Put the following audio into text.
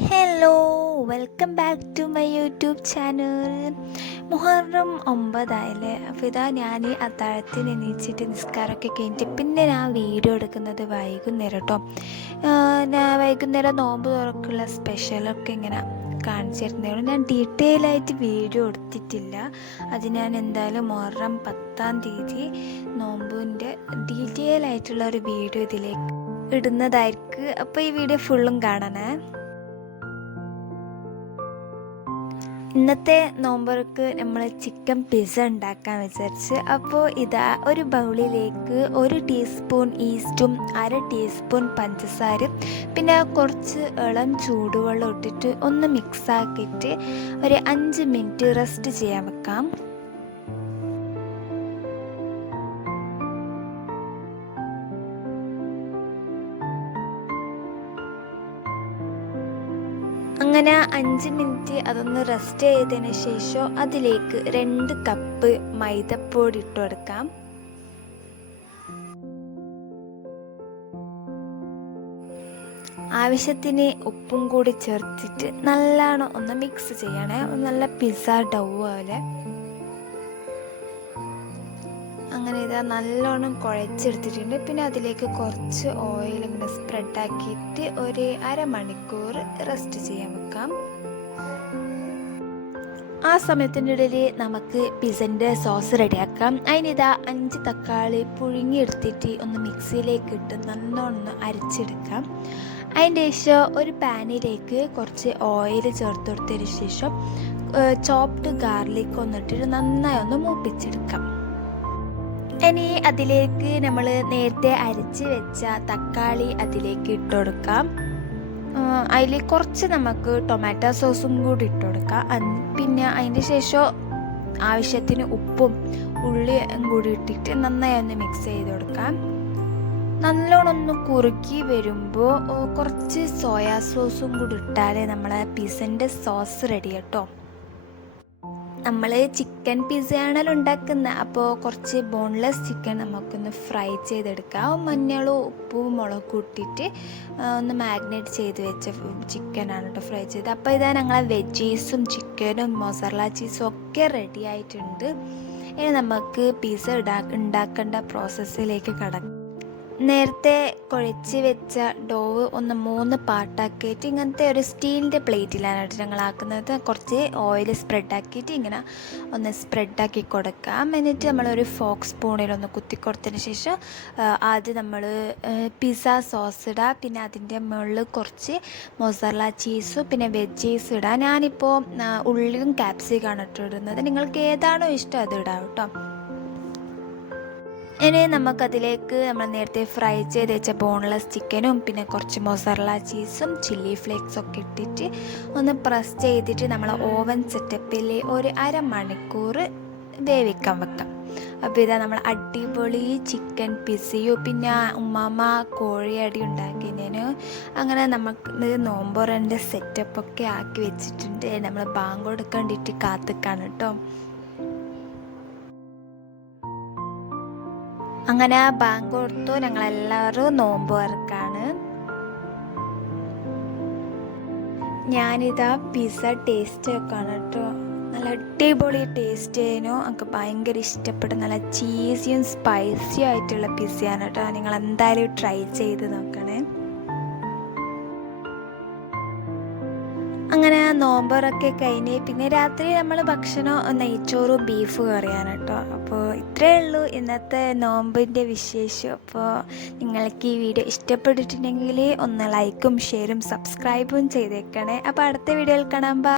Hello, welcome back to my YouTube channel. Muharram 9 ആയില്ലേ. അപ്പോൾ ഇതാ ഞാൻ അത്താഴത്തിന് എണീച്ചിട്ട് നിസ്കാരമൊക്കെ കഴിഞ്ഞിട്ട് പിന്നെ ഞാൻ വീഡിയോ എടുക്കുന്നത് വൈകുന്നേരം കേട്ടോ. ഞാൻ വൈകുന്നേരം നോമ്പ് തുറക്കുള്ള സ്പെഷ്യലൊക്കെ ഇങ്ങനെ കാണിച്ചിരുന്നേ. ഞാൻ ഡീറ്റെയിൽ ആയിട്ട് വീഡിയോ എടുത്തിട്ടില്ല. അത് ഞാൻ എന്തായാലും മുഹറം 10-ാം തീയതി നോമ്പിൻ്റെ ഡീറ്റെയിൽ ആയിട്ടുള്ള ഒരു വീഡിയോ ഇതിലേക്ക് ഇടുന്നതായിരിക്കും. അപ്പോൾ ഈ വീഡിയോ ഫുള്ളും കാണണേ. ഇന്നത്തെ നോമ്പർക്ക് നമ്മൾ ചിക്കൻ പിസ്സ ഉണ്ടാക്കാൻ വിചാരിച്ച്. അപ്പോൾ ഇതാ ഒരു ബൗളിലേക്ക് 1 ടീസ്പൂൺ ഈസ്റ്റും 1/2 ടീസ്പൂൺ പഞ്ചസാരയും പിന്നെ കുറച്ച് ഇളം ചൂടുവെള്ളം ഇട്ടിട്ട് ഒന്ന് മിക്സാക്കിയിട്ട് ഒരു 5 മിനിറ്റ് റെസ്റ്റ് ചെയ്യാൻ വെക്കാം. അങ്ങനെ 5 മിനിറ്റ് അതൊന്ന് റെസ്റ്റ് ചെയ്തതിന് ശേഷം അതിലേക്ക് 2 കപ്പ് മൈദപ്പൊടി ഇട്ട് കൊടുക്കാം. ആവശ്യത്തിന് ഉപ്പും കൂടി ചേർത്തിട്ട് നല്ലോണം ഒന്ന് മിക്സ് ചെയ്യണേ. നല്ല പിസ്സ ഡൗ പോലെ. അങ്ങനെ ഇതാ നല്ലോണം കുഴച്ചെടുത്തിട്ടുണ്ട്. പിന്നെ അതിലേക്ക് കുറച്ച് ഓയിൽ ഇങ്ങനെ സ്പ്രെഡാക്കിയിട്ട് ഒരു 1/2 മണിക്കൂർ റെസ്റ്റ് ചെയ്യാൻ വെക്കാം. ആ സമയത്തിൻ്റെ ഇടയിൽ നമുക്ക് പിസ്സൻ്റെ സോസ് റെഡിയാക്കാം. അതിനിതാ 5 തക്കാളി പുഴുങ്ങിയെടുത്തിട്ട് ഒന്ന് മിക്സിയിലേക്ക് ഇട്ട് നല്ലോണം അരച്ചെടുക്കാം. അതിൻ്റെ ശേഷം ഒരു പാനിലേക്ക് കുറച്ച് ഓയിൽ ചേർത്ത് കൊടുത്തതിന് ശേഷം ചോപ്ഡ് ഗാർലിക് ഒന്നിട്ടിട്ട് നന്നായി ഒന്ന് മൂപ്പിച്ചെടുക്കാം. ഇനി അതിലേക്ക് നമ്മൾ നേരത്തെ അരച്ച് വെച്ച തക്കാളി അതിലേക്ക് ഇട്ട് കൊടുക്കാം. അതിൽ കുറച്ച് നമുക്ക് ടൊമാറ്റോ സോസും കൂടി ഇട്ട് കൊടുക്കാം. പിന്നെ അതിൻ്റെ ശേഷം ആവശ്യത്തിന് ഉപ്പും ഉള്ളിയും കൂടി ഇട്ടിട്ട് നന്നായി ഒന്ന് മിക്സ് ചെയ്ത് കൊടുക്കാം. നല്ലോണം ഒന്ന് കുറുക്കി വരുമ്പോൾ കുറച്ച് സോയാ സോസും കൂടി ഇട്ടാലേ നമ്മളെ പിസ്സൻ്റെ സോസ് റെഡി കേട്ടോ. നമ്മൾ ചിക്കൻ പിസ്സയാണല്ലോ ഉണ്ടാക്കുന്നത്. അപ്പോൾ കുറച്ച് ബോൺലെസ് ചിക്കൻ നമുക്കൊന്ന് ഫ്രൈ ചെയ്തെടുക്കാം. മഞ്ഞളും ഉപ്പും മുളകും ഇട്ടിട്ട് ഒന്ന് മാഗ്നേറ്റ് ചെയ്ത് വെച്ച ചിക്കനാണ് കേട്ടോ ഫ്രൈ ചെയ്ത്. അപ്പോൾ ഇതാ ഞങ്ങളെ വെജീസും ചിക്കനും മൊസറല ചീസും ഒക്കെ റെഡി ആയിട്ടുണ്ട്. ഇനി നമുക്ക് പിസ്സ ഉണ്ടാക്കേണ്ട പ്രോസസ്സിലേക്ക് കടക്കാം. നേരത്തെ കുഴച്ച് വെച്ച ഡോവ് ഒന്ന് 3 പാർട്ടാക്കിയിട്ട് ഇങ്ങനത്തെ ഒരു സ്റ്റീലിൻ്റെ പ്ലേറ്റിലാണ് ഞങ്ങളാക്കുന്നത്. കുറച്ച് ഓയിൽ സ്പ്രെഡാക്കിയിട്ട് ഇങ്ങനെ ഒന്ന് സ്പ്രെഡാക്കി കൊടുക്കാം. എന്നിട്ട് നമ്മളൊരു ഫോക്ക് സ്പൂണിലൊന്ന് കുത്തി കൊടുത്തതിന് ശേഷം ആദ്യം നമ്മൾ പിസ്സ സോസ് ഇടുക. പിന്നെ അതിൻ്റെ മുകളിൽ കുറച്ച് മൊസറല ചീസും പിന്നെ വെജീസ് ഇടുക. ഞാനിപ്പോൾ ഉള്ളിയും ക്യാപ്സിക്കാണ് ഇടുന്നത്. നിങ്ങൾക്ക് ഏതാണോ ഇഷ്ടം അത് ഇടാം കേട്ടോ. ഇനി നമുക്കതിലേക്ക് നമ്മൾ നേരത്തെ ഫ്രൈ ചെയ്ത് വെച്ച ബോൺലെസ് ചിക്കനും പിന്നെ കുറച്ച് മൊസറല ചീസും ചില്ലി ഫ്ലേക്സും ഒക്കെ ഇട്ടിട്ട് ഒന്ന് പ്രസ് ചെയ്തിട്ട് നമ്മൾ ഓവൻ സെറ്റപ്പിൽ ഒരു 1/2 മണിക്കൂർ വേവിക്കാൻ വെക്കാം. അപ്പോൾ ഇതാ നമ്മൾ അടിപൊളി ചിക്കൻ പിസ്സയും പിന്നെ ഉമ്മാമ കോഴിയടി ഉണ്ടാക്കിയതിന് അങ്ങനെ നമുക്ക് നോമ്പൊറൻ്റെ സെറ്റപ്പൊക്കെ ആക്കി വെച്ചിട്ടുണ്ട്. നമ്മൾ ബാങ്ക് കൊടുക്കേണ്ടിയിട്ട് കാത്തിക്കാണ് കേട്ടോ. അങ്ങനെ ബാങ്ക് കൊടുത്തു. ഞങ്ങളെല്ലാവരും നോമ്പ് തുറക്കാണ്. ഞാനിതാ പിസ്സ ടേസ്റ്റ് വെക്കാണ് കേട്ടോ. നല്ല അടിപൊളി ടേസ്റ്റ് ആയിരുന്നു. എനിക്ക് ഭയങ്കര ഇഷ്ടപ്പെട്ടു. നല്ല ചീസിയും സ്പൈസിയും ആയിട്ടുള്ള പിസ്സയാണ് കേട്ടോ. നിങ്ങൾ എന്തായാലും ട്രൈ ചെയ്ത് നോക്കണേ. അങ്ങനെ നോമ്പറൊക്കെ കഴിഞ്ഞ് പിന്നെ രാത്രി നമ്മൾ ഭക്ഷണം നെയ്ച്ചോറും ബീഫ് കറിയാണ് കേട്ടോ. അപ്പോൾ ഇത്രയേ ഉള്ളൂ ഇന്നത്തെ നോമ്പിൻ്റെ വിശേഷം. അപ്പോൾ നിങ്ങൾക്ക് ഈ വീഡിയോ ഇഷ്ടപ്പെട്ടിട്ടുണ്ടെങ്കിൽ ഒന്ന് ലൈക്കും ഷെയറും സബ്സ്ക്രൈബും ചെയ്തേക്കണേ. അപ്പോൾ അടുത്ത വീഡിയോയിൽ കാണാം.